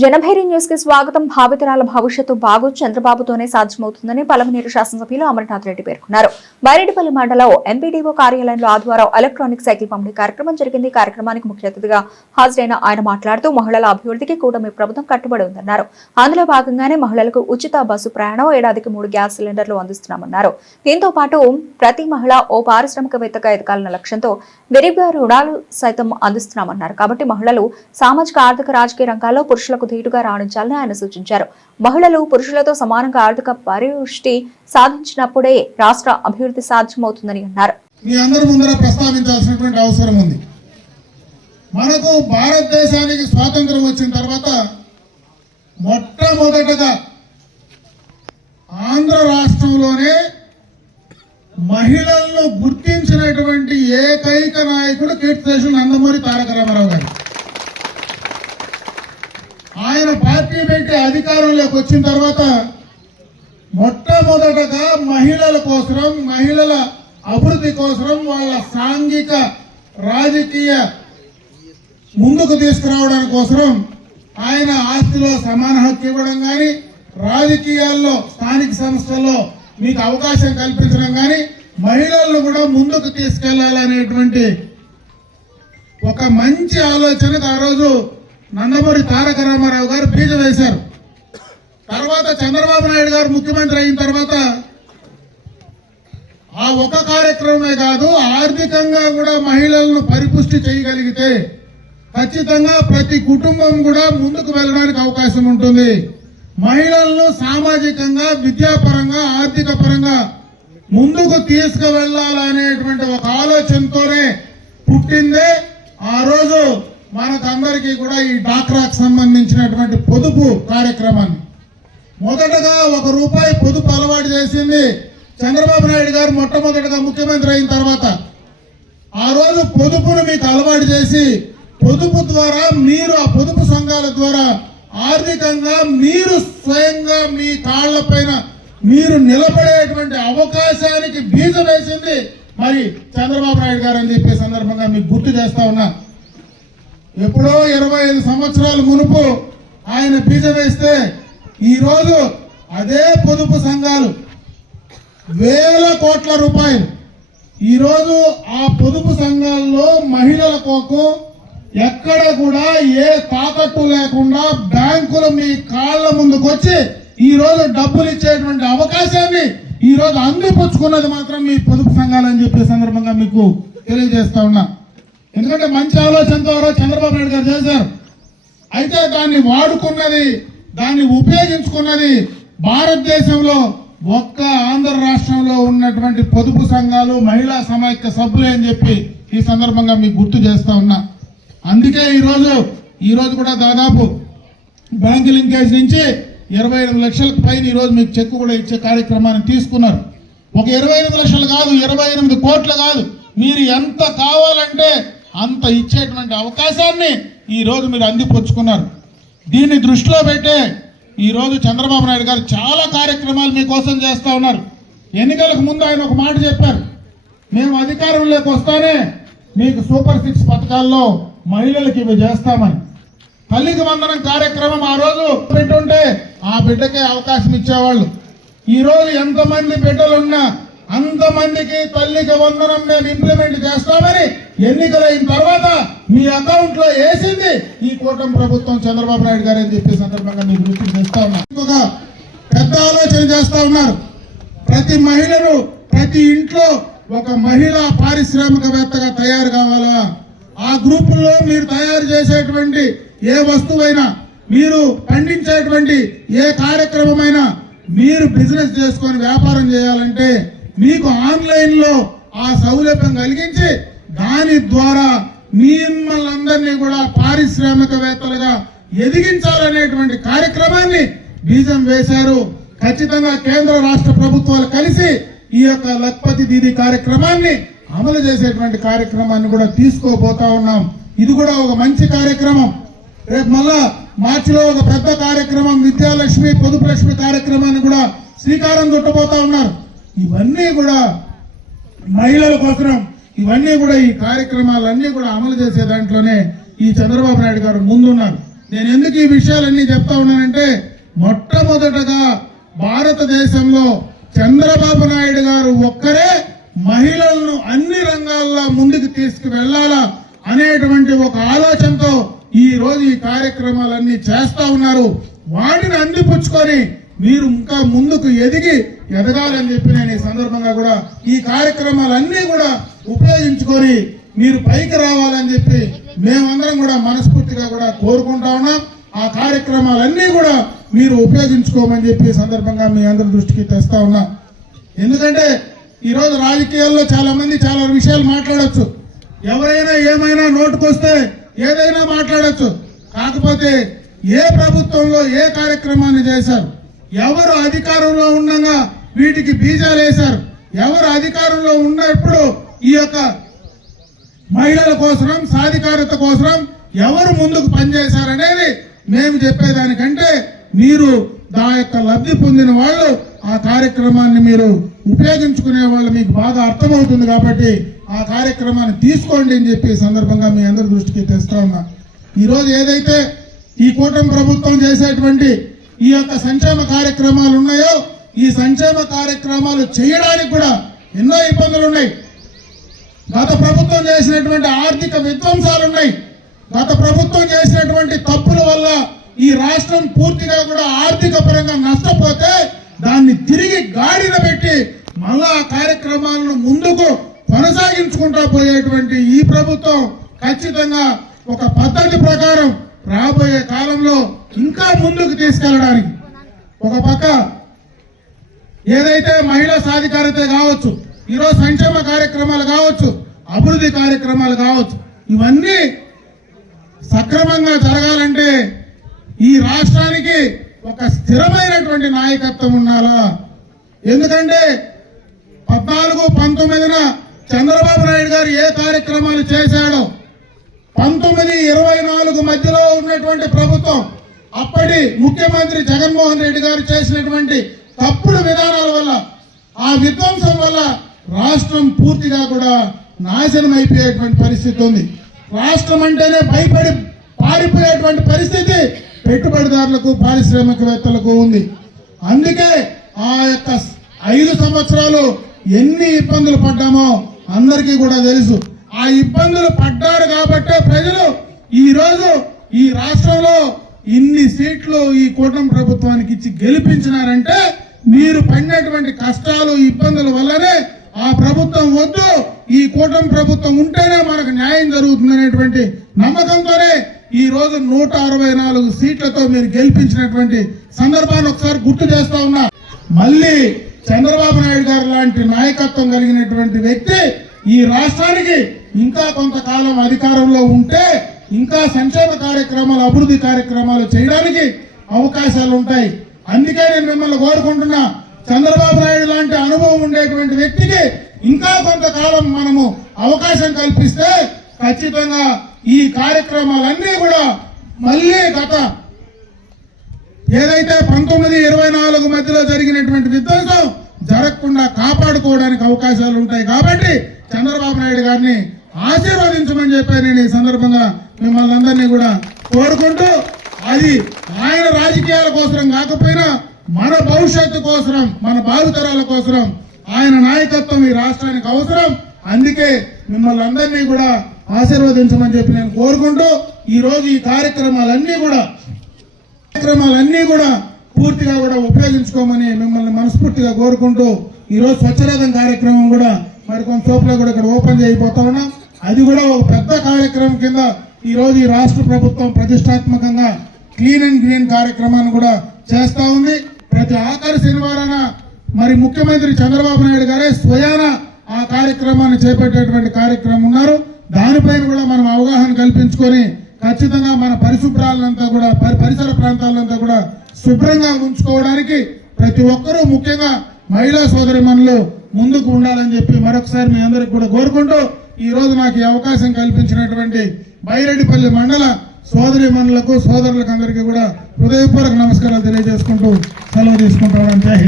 జనభైరి news కి స్వాగతం. భావితరాల భవిష్యత్తు బాగు చంద్రబాబుతోనే సాధ్యమవుతుందని పలమనేరు శాసనసభ్యులు అమర్నాథ్ రెడ్డి పేర్కొన్నారు. బైరెడ్డిపల్లి మండలం ఎంపీడీఓ కార్యాలయంలో ఆదివారం ఎలక్ట్రానిక్ సైకిల్ పంపిణీ కార్యక్రమం జరిగింది. కార్యక్రమానికి ముఖ్య అతిథిగా హాజరైన ఆయన మాట్లాడుతూ మహిళల అభివృద్ధికి కూటమి ప్రభుత్వం కట్టుబడి ఉందన్నారు. అందులో భాగంగానే మహిళలకు ఉచిత బస్సు ప్రయాణం, ఏడాదికి 3 గ్యాస్ సిలిండర్లు అందిస్తున్నామన్నారు. దీంతో పాటు ప్రతి మహిళ ఓ పారిశ్రామికవేత్తగా ఎదగాలన్న లక్ష్యంతో విరివిగా రుణాలు సైతం అందిస్తున్నామన్నారు. కాబట్టి మహిళలు సామాజిక, ఆర్థిక, రాజకీయ రంగాల్లో పురుషులకు ధీటుగా రాణించాలని ఆయన సూచించారు. మహిళలు పురుషులతో సమానంగా ఆర్థిక పరిపుష్టి సాధించినప్పుడే రాష్ట్ర అభివృద్ధి సాధ్యమవుతుందని అన్నారు. మీ అందరి ముందర ప్రస్తావించాల్సినటువంటి అవసరం ఉంది. మనకు భారతదేశానికి స్వాతంత్రం వచ్చిన తర్వాత మొట్టమొదటగా ఆంధ్ర రాష్ట్రంలోనే మహిళలను గుర్తించినటువంటి ఏకైక నాయకుడు కీర్తిశేషులు నందమూరి తారక రామారావు గారు. ఆయన పార్టీ పెట్టి అధికారంలోకి వచ్చిన తర్వాత మొట్టమొదటగా మహిళల కోసం, మహిళల అభివృద్ధి కోసం, వాళ్ళ సాంఘిక, రాజకీయ ముందుకు తీసుకురావడం కోసం ఆయన ఆస్తిలో సమాన హక్కు ఇవ్వడం కానీ, రాజకీయాల్లో స్థానిక సంస్థల్లో మీకు అవకాశం కల్పించడం కానీ, మహిళలను కూడా ముందుకు తీసుకెళ్లాలనేటువంటి ఒక మంచి ఆలోచనకు ఆ రోజు నందమూరి తారక రామారావు గారు బీజం వేశారు. తర్వాత చంద్రబాబు నాయుడు గారు ముఖ్యమంత్రి అయిన తర్వాత ఆ ఒక కార్యక్రమమే కాదు, ఆర్థికంగా కూడా మహిళలను పరిపుష్టి చేయగలిగితే ఖచ్చితంగా ప్రతి కుటుంబం కూడా ముందుకు వెళ్ళడానికి అవకాశం ఉంటుంది. మహిళలను సామాజికంగా, విద్యాపరంగా, ఆర్థిక పరంగా ముందుకు తీసుకువెళ్లాలనేటువంటి ఒక ఆలోచనతోనే పుట్టిందే ఆ రోజు మనకందరికీ కూడా ఈ డాక్రాకు సంబంధించినటువంటి పొదుపు కార్యక్రమాన్ని. మొదటగా ₹1 పొదుపు అలవాటు చేసింది చంద్రబాబు నాయుడు గారు మొట్టమొదటిగా ముఖ్యమంత్రి అయిన తర్వాత. ఆ రోజు పొదుపును మీకు అలవాటు చేసి, పొదుపు ద్వారా మీరు, ఆ పొదుపు సంఘాల ద్వారా ఆర్థికంగా మీరు స్వయంగా మీ కాళ్లపైన మీరు నిలబడేటువంటి అవకాశానికి బీజం వేసింది మరి చంద్రబాబు నాయుడు గారు అని చెప్పే సందర్భంగా మీకు గుర్తు చేస్తా ఉన్నా. ఎప్పుడో 25 సంవత్సరాల మునుపు ఆయన బీజం వేస్తే ఈరోజు అదే పొదుపు సంఘాలు వేల కోట్ల రూపాయలు ఈరోజు ఆ పొదుపు సంఘాల్లో మహిళల కోసం ఎక్కడ కూడా ఏ తాకట్టు లేకుండా బ్యాంకులు మీ కాళ్ల ముందుకు వచ్చి ఈ రోజు డబ్బులు ఇచ్చేటువంటి అవకాశాన్ని ఈ రోజు అందిపుచ్చుకున్నది మాత్రం మీ పొదుపు సంఘాలని చెప్పే సందర్భంగా మీకు తెలియజేస్తా ఉన్నా. ఎందుకంటే మంచి ఆలోచనతో చంద్రబాబు నాయుడు గారు చేశారు. అయితే దాన్ని వాడుకున్నది, దాన్ని ఉపయోగించుకున్నది భారతదేశంలో ఒక్క ఆంధ్ర రాష్ట్రంలో ఉన్నటువంటి పొదుపు సంఘాలు, మహిళా సమాఖ్య సభ్యులే అని చెప్పి ఈ సందర్భంగా మీకు గుర్తు చేస్తా ఉన్నా. అందుకే ఈరోజు కూడా దాదాపు బ్యాంకు లింకేజ్ నుంచి 28 లక్షలకు పైన ఈరోజు మీకు చెక్కు కూడా ఇచ్చే కార్యక్రమాన్ని తీసుకున్నారు. ఒక 28 లక్షలు కాదు, 28 కోట్లు కాదు, మీరు ఎంత కావాలంటే అంత ఇచ్చేటువంటి అవకాశాన్ని ఈ రోజు మీరు అందిపుచ్చుకున్నారు. దీన్ని దృష్టిలో పెట్టే ఈ రోజు చంద్రబాబు నాయుడు గారు చాలా కార్యక్రమాలు మీకోసం చేస్తా ఉన్నారు. ఎన్నికలకు ముందు ఆయన ఒక మాట చెప్పారు, మేము అధికారంలోకి వస్తానే మీకు సూపర్ 6 పథకాల్లో మహిళలకు ఇవి చేస్తామని. తల్లికి వందనం కార్యక్రమం ఆ రోజు పెట్టుంటే ఆ బిడ్డకే అవకాశం ఇచ్చేవాళ్ళు. ఈ రోజు ఎంతమంది బిడ్డలున్నా అంతమందికి తల్లికి వందనం మేము ఇంప్లిమెంట్ చేస్తామని ఎన్నికలైన తర్వాత మీ అకౌంట్ లో వేసింది ఈ కూటమి ప్రభుత్వం, చంద్రబాబు నాయుడు గారు అని చెప్పే సందర్భంగా మీకు గుర్తు చేస్తా ఉన్నారు. ఒక పెద్ద ఆలోచన చేస్తా ఉన్నారు. ప్రతి మహిళను, ప్రతి ఇంట్లో ఒక మహిళా పారిశ్రామికవేత్తగా తయారు కావాలా. ఆ గ్రూపుల్లో మీరు తయారు చేసేటువంటి ఏ వస్తువైనా, మీరు పండించేటువంటి ఏ కార్యక్రమమైనా మీరు బిజినెస్ చేసుకొని వ్యాపారం చేయాలంటే మీకు ఆన్లైన్ లో ఆ సౌలభ్యం కలిగించి దాని ద్వారా మిమ్మల్ని అందరినీ కూడా పారిశ్రామికవేత్తలుగా ఎదిగించాలనేటువంటి కార్యక్రమాన్ని బీజం వేశారు. ఖచ్చితంగా కేంద్ర రాష్ట్ర ప్రభుత్వాలు కలిసి ఈ యొక్క లక్పతి దీదీ కార్యక్రమాన్ని అమలు చేసేటువంటి కార్యక్రమాన్ని కూడా తీసుకోబోతా ఉన్నాం. ఇది కూడా ఒక మంచి కార్యక్రమం. రేపు మళ్ళా మార్చిలో ఒక పెద్ద కార్యక్రమం, విద్యాలక్ష్మి, పొదుపు లక్ష్మి కార్యక్రమాన్ని కూడా శ్రీకారం చుట్టబోతా ఉన్నారు. ఇవన్నీ కూడా మహిళల కోసం, ఇవన్నీ కూడా ఈ కార్యక్రమాలన్నీ కూడా అమలు చేసే దాంట్లోనే ఈ చంద్రబాబు నాయుడు గారు ముందున్నారు. నేను ఎందుకు ఈ విషయాలన్నీ చెప్తా ఉన్నానంటే మొట్టమొదటగా భారతదేశంలో చంద్రబాబు నాయుడు గారు ఒక్కరే మహిళలను అన్ని రంగాల్లో ముందుకు తీసుకువెళ్లాలా అనేటువంటి ఒక ఆలోచనతో ఈ రోజు ఈ కార్యక్రమాలన్నీ చేస్తా ఉన్నారు. వాటిని అందిపుచ్చుకొని మీరు ఇంకా ముందుకు ఎదగాలని చెప్పి నేను ఈ సందర్భంగా కూడా ఈ కార్యక్రమాలన్నీ కూడా ఉపయోగించుకొని మీరు పైకి రావాలని చెప్పి మేమందరం కూడా మనస్ఫూర్తిగా కూడా కోరుకుంటా ఉన్నాం. ఆ కార్యక్రమాలన్నీ కూడా మీరు ఉపయోగించుకోమని చెప్పి ఈ సందర్భంగా మీ అందరి దృష్టికి తెస్తా ఉన్నా. ఎందుకంటే ఈరోజు రాజకీయాల్లో చాలా మంది చాలా విషయాలు మాట్లాడొచ్చు, ఎవరైనా ఏమైనా నోటుకొస్తే ఏదైనా మాట్లాడొచ్చు. కాకపోతే ఏ ప్రభుత్వంలో ఏ కార్యక్రమాన్ని చేశారు, ఎవరు అధికారంలో ఉండగా వీటికి బీజాలు వేశారు, ఎవరు అధికారంలో ఉన్నప్పుడు ఈ యొక్క మహిళల కోసం సాధికారత కోసం ఎవరు ముందుకు పనిచేశారనేది మేము చెప్పేదానికంటే మీరు దా యొక్క లబ్ధి పొందిన వాళ్ళు ఆ కార్యక్రమాన్ని మీరు ఉపయోగించుకునే వాళ్ళు మీకు బాగా అర్థమవుతుంది కాబట్టి ఆ కార్యక్రమాన్ని తీసుకోండి అని చెప్పి సందర్భంగా మీ అందరి దృష్టికి తెస్తా ఉన్నా. ఈరోజు ఏదైతే ఈ కూటమి ప్రభుత్వం చేసేటువంటి ఈ యొక్క సంక్షేమ కార్యక్రమాలు ఉన్నాయో ఈ సంక్షేమ కార్యక్రమాలు చేయడానికి కూడా ఎన్నో ఇబ్బందులు ఉన్నాయి. గత ప్రభుత్వం చేసినటువంటి ఆర్థిక విధ్వంసాలు ఉన్నాయి. గత ప్రభుత్వం చేసినటువంటి తప్పుల వల్ల ఈ రాష్ట్రం పూర్తిగా కూడా ఆర్థిక పరంగా నష్టపోతే దాన్ని తిరిగి గాడిన పెట్టి మళ్ళా ఆ కార్యక్రమాలను ముందుకు కొనసాగించుకుంటా పోయేటువంటి ఈ ప్రభుత్వం ఖచ్చితంగా ఒక పద్ధతి ప్రకారం రాబోయే కాలంలో ఇంకా ముందుకు తీసుకెళ్ళడానికి ఒక పక్క ఏదైతే మహిళా సాధికారత కావచ్చు, ఈరోజు సంక్షేమ కార్యక్రమాలు కావచ్చు, అభివృద్ధి కార్యక్రమాలు కావచ్చు, ఇవన్నీ సక్రమంగా జరగాలంటే ఈ రాష్ట్రానికి ఒక స్థిరమైనటువంటి నాయకత్వం ఉండాలా. ఎందుకంటే 14-19న చంద్రబాబు నాయుడు గారు ఏ కార్యక్రమాలు చేశాడో 19-24 మధ్యలో ఉన్నటువంటి ప్రభుత్వం అప్పటి ముఖ్యమంత్రి జగన్మోహన్ రెడ్డి గారు చేసినటువంటి తప్పుడు విధానాల వల్ల ఆ విధ్వంసం వల్ల రాష్ట్రం పూర్తిగా కూడా నాశనం అయిపోయేటువంటి పరిస్థితి ఉంది. రాష్ట్రం అంటేనే భయపడి పారిపోయేటువంటి పరిస్థితి పెట్టుబడిదారులకు పారిశ్రామికవేత్తలకు ఉంది. అందుకే ఆ యొక్క 5 సంవత్సరాలు ఎన్ని ఇబ్బందులు పడ్డామో అందరికీ కూడా తెలుసు. ఆ ఇబ్బందులు పడ్డారు కాబట్టే ప్రజలు ఈ రోజు ఈ రాష్ట్రంలో ఇన్ని సీట్లు ఈ కూటమి ప్రభుత్వానికి ఇచ్చి గెలిపించినారంటే మీరు పడినటువంటి కష్టాలు ఇబ్బందుల వల్లనే ఆ ప్రభుత్వం వద్దు, ఈ కూటమి ప్రభుత్వం ఉంటేనే మనకు న్యాయం జరుగుతుందనేటువంటి నమ్మకంతోనే ఈ రోజు 164 సీట్లతో మీరు గెలిపించినటువంటి సందర్భాన్ని ఒకసారి గుర్తు చేస్తా ఉన్నా. మళ్ళీ చంద్రబాబు నాయుడు గారు లాంటి నాయకత్వం కలిగినటువంటి వ్యక్తి ఈ రాష్ట్రానికి ఇంకా కొంతకాలం అధికారంలో ఉంటే ఇంకా సంక్షేమ కార్యక్రమాలు అభివృద్ధి కార్యక్రమాలు చేయడానికి అవకాశాలు ఉంటాయి. అందుకే నేను మిమ్మల్ని కోరుకుంటున్నా, చంద్రబాబు నాయుడు లాంటి అనుభవం ఉండేటువంటి వ్యక్తికి ఇంకా కొంతకాలం మనము అవకాశం కల్పిస్తే ఖచ్చితంగా ఈ కార్యక్రమాలన్నీ కూడా మళ్ళీ గత ఏదైతే 19-24 మధ్యలో జరిగినటువంటి విధ్వంసం జరగకుండా కాపాడుకోవడానికి అవకాశాలు ఉంటాయి. కాబట్టి చంద్రబాబు నాయుడు గారిని ఆశీర్వదించమని చెప్పి నేను ఈ సందర్భంగా మిమ్మల్ని అందరినీ కూడా కోరుకుంటూ, అది ఆయన రాజకీయాల కోసం కాకపోయినా మన భవిష్యత్తు కోసం, మన భావితరాల కోసం ఆయన నాయకత్వం ఈ రాష్ట్రానికి అవసరం. అందుకే మిమ్మల్ని అందరినీ కూడా ఆశీర్వదించమని చెప్పి నేను కోరుకుంటూ, ఈ రోజు ఈ కార్యక్రమాలన్నీ కూడా పూర్తిగా కూడా ఉపయోగించుకోమని మిమ్మల్ని మనస్ఫూర్తిగా కోరుకుంటూ, ఈ రోజు స్వచ్ఛరథం కార్యక్రమం కూడా మరి కొంత చోట్ల కూడా ఇక్కడ ఓపెన్ చేయబోతా ఉన్నాం. అది కూడా ఒక పెద్ద కార్యక్రమం కింద ఈ రోజు ఈ రాష్ట్ర ప్రభుత్వం ప్రతిష్టాత్మకంగా క్లీన్ అండ్ గ్రీన్ కార్యక్రమాన్ని కూడా చేస్తా ఉంది. ప్రతి ఆఖరి శనివారాన మరి ముఖ్యమంత్రి చంద్రబాబు నాయుడు గారే స్వయాన ఆ కార్యక్రమాన్ని చేపట్టేటువంటి కార్యక్రమం ఉన్నారు. దానిపైన కూడా మనం అవగాహన కల్పించుకొని ఖచ్చితంగా మన పరిశుభ్రాలంతా కూడా పరిసర ప్రాంతాలంతా కూడా శుభ్రంగా ఉంచుకోవడానికి ప్రతి ఒక్కరూ ముఖ్యంగా మహిళా సోదరిమణులు ముందుకు ఉండాలని చెప్పి మరొకసారి మీ అందరికి కూడా కోరుకుంటూ, ఈ రోజు నాకు ఈ అవకాశం కల్పించినటువంటి బైరెడ్డిపల్లి మండల సోదరిమణులకు సోదరులకు అందరికీ కూడా హృదయపూర్వక నమస్కారాలు తెలియజేసుకుంటూ సెలవు తీసుకుంటాను. జై హింద్.